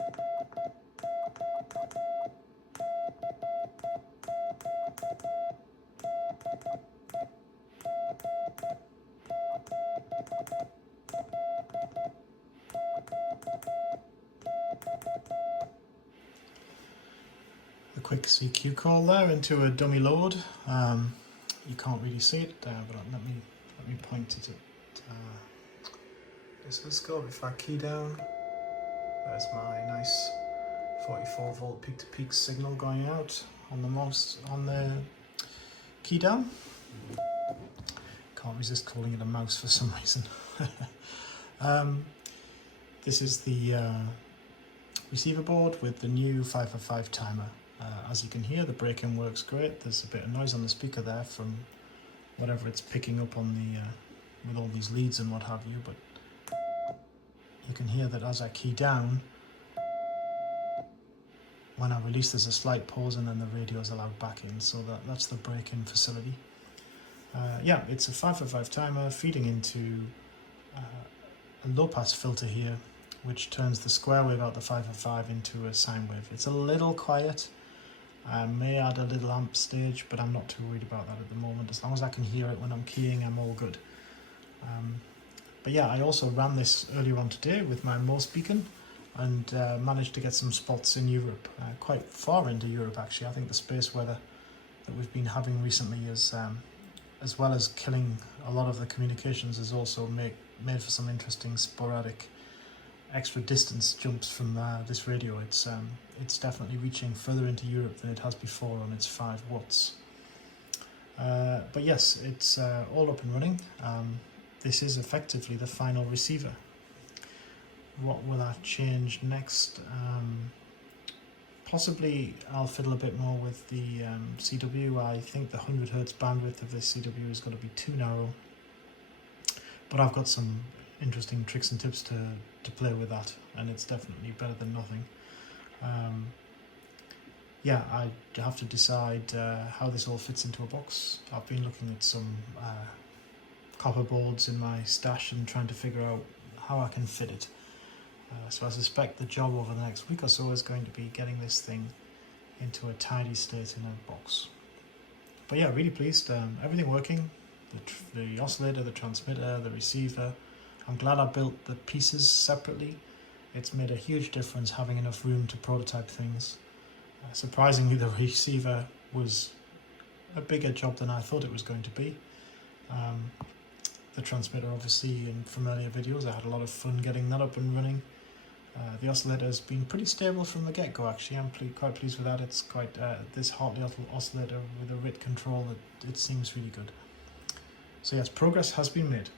A quick CQ call there into a dummy load. You can't really see it, but let me point it at this oscilloscope. If I key down, there's my nice 44 volt peak to peak signal going out on the mouse on the key down. Can't resist calling it a mouse for some reason. This is the receiver board with the new 5x5 timer. As you can hear, the break-in works great. There's a bit of noise on the speaker there from whatever it's picking up on the with all these leads and what have you, but you can hear that as I key down, when I release there's a slight pause and then the radio is allowed back in, so that's the break-in facility. Yeah, it's a 5x5 timer feeding into a low-pass filter here, which turns the square wave out the 5x5 into a sine wave. It's a little quiet. I may add a little amp stage, but I'm not too worried about that at the moment. As long as I can hear it when I'm keying, I'm all good. But yeah, I also ran this earlier on today with my Morse beacon and managed to get some spots in Europe, quite far into Europe actually. I think the space weather that we've been having recently is, as well as killing a lot of the communications, has also made for some interesting sporadic extra distance jumps from this radio. It's definitely reaching further into Europe than it has before on its 5 watts. But yes, it's all up and running. This is effectively the final receiver. What will I change next? Possibly I'll fiddle a bit more with the CW. I think the 100 Hz bandwidth of this CW is going to be too narrow, but I've got some interesting tricks and tips to play with that, and it's definitely better than nothing. Yeah, I have to decide how this all fits into a box. I've been looking at some copper boards in my stash and trying to figure out how I can fit it. So I suspect the job over the next week or so is going to be getting this thing into a tidy state in a box. But yeah, really pleased. Everything working. The oscillator, the transmitter, the receiver. I'm glad I built the pieces separately. It's made a huge difference having enough room to prototype things. Surprisingly, the receiver was a bigger job than I thought it was going to be. The transmitter, obviously, and from earlier videos, I had a lot of fun getting that up and running. The oscillator has been pretty stable from the get-go, actually. I'm quite pleased with that. It's quite this Hartley oscillator with a RIT control, it seems really good. So yes, progress has been made.